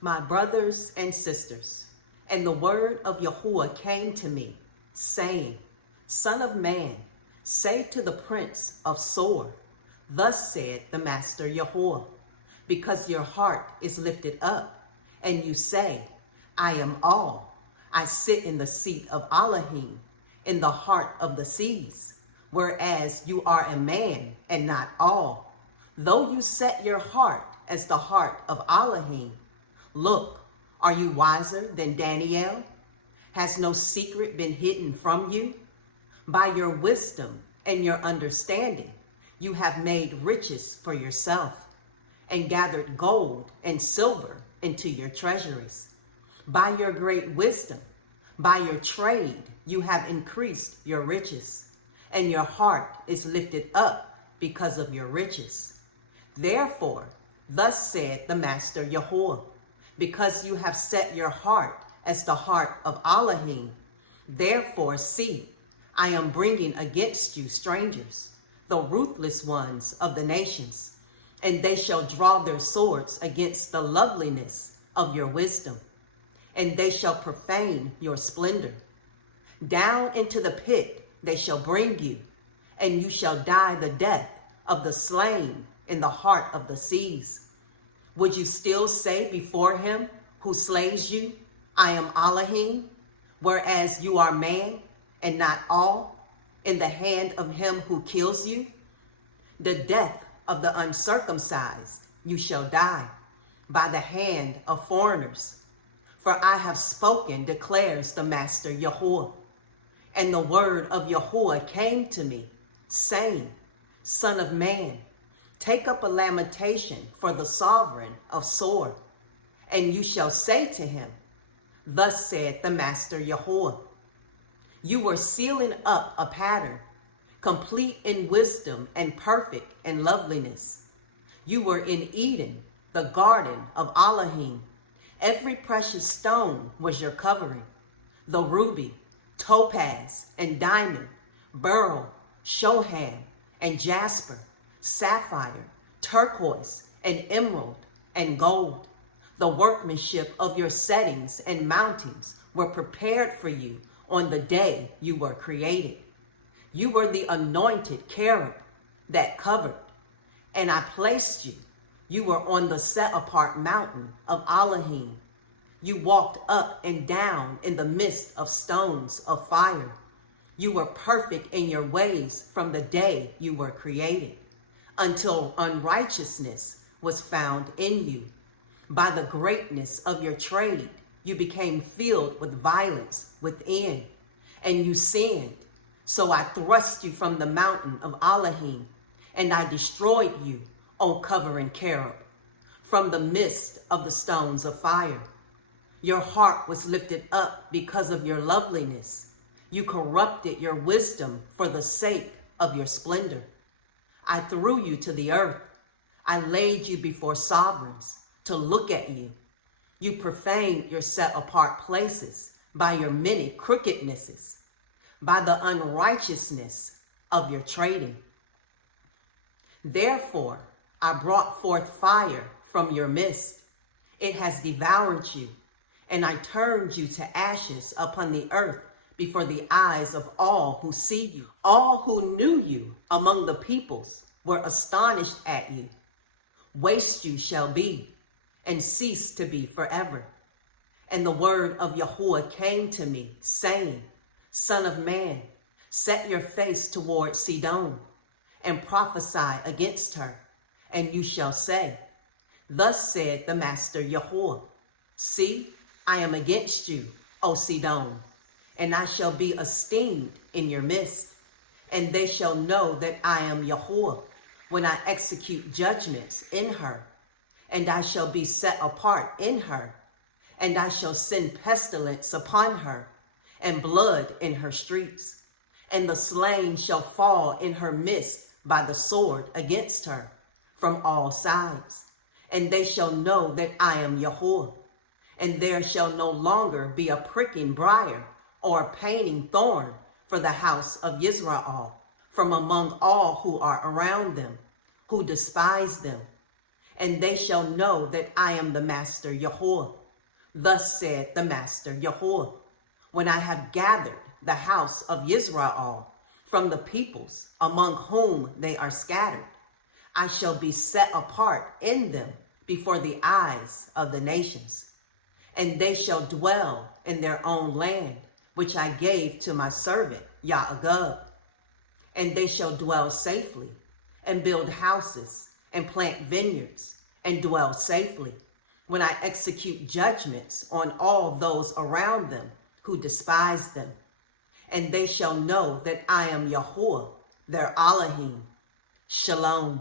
My brothers and sisters, and the word of Yahuwah came to me, saying, Son of man, say to the prince of Sor, Thus said the Master Yahuwah, because your heart is lifted up, and you say, I am all. I sit in the seat of Elohim, in the heart of the seas, whereas you are a man and not all. Though you set your heart as the heart of Elohim, look, are you wiser than Daniel? Has no secret been hidden from you? By your wisdom and your understanding, you have made riches for yourself, and gathered gold and silver into your treasuries. By your great wisdom, by your trade, you have increased your riches, and your heart is lifted up because of your riches. Therefore, thus said the Master Yahuwah, because you have set your heart as the heart of Elohim, therefore see, I am bringing against you strangers, the ruthless ones of the nations, and they shall draw their swords against the loveliness of your wisdom, and they shall profane your splendor. Down into the pit they shall bring you, and you shall die the death of the slain in the heart of the seas. Would you still say before him who slays you, I am Elohim, whereas you are man and not all, in the hand of him who kills you? The death of the uncircumcised you shall die, by the hand of foreigners. For I have spoken, declares the Master Yahuwah. And the word of Yahuwah came to me, saying, Son of man, take up a lamentation for the sovereign of Sor, and you shall say to him, Thus said the Master Yahuwah, you were sealing up a pattern, complete in wisdom and perfect in loveliness. You were in Eden, the garden of Elohim. Every precious stone was your covering, the ruby, topaz, and diamond, beryl, shoham, and jasper, sapphire, turquoise, and emerald, and gold. The workmanship of your settings and mountings were prepared for you on the day you were created. You were the anointed cherub that covered, and I placed you. You were on the set-apart mountain of Elohim. You walked up and down in the midst of stones of fire. You were perfect in your ways from the day you were created, until unrighteousness was found in you. By the greatness of your trade, you became filled with violence within, and you sinned. So I thrust you from the mountain of Elohim, and I destroyed you, O covering cherub, from the midst of the stones of fire. Your heart was lifted up because of your loveliness. You corrupted your wisdom for the sake of your splendor. I threw you to the earth. I laid you before sovereigns to look at you. You profaned your set-apart places by your many crookednesses, by the unrighteousness of your trading. Therefore, I brought forth fire from your midst. It has devoured you, and I turned you to ashes upon the earth before the eyes of all who see you. All who knew you among the peoples were astonished at you. Waste you shall be, and cease to be forever. And the word of Yahuwah came to me, saying, Son of man, set your face toward Sidon, and prophesy against her, and you shall say, Thus said the Master Yahuwah, See, I am against you, O Sidon, and I shall be esteemed in your midst, and they shall know that I am Yahuwah when I execute judgments in her, and I shall be set apart in her, and I shall send pestilence upon her, and blood in her streets, and the slain shall fall in her midst by the sword against her from all sides. And they shall know that I am Yahuwah, and there shall no longer be a pricking briar or a paining thorn for the house of Israel from among all who are around them, who despise them. and they shall know that I am the Master Yahuwah. Thus said the Master Yahuwah, when I have gathered the house of Israel from the peoples among whom they are scattered, I shall be set apart in them before the eyes of the nations. And they shall dwell in their own land, which I gave to my servant Yaagub. And they shall dwell safely, and build houses, and plant vineyards, and dwell safely, when I execute judgments on all those around them who despise them. And they shall know that I am Yahuwah, their Elohim. Shalom.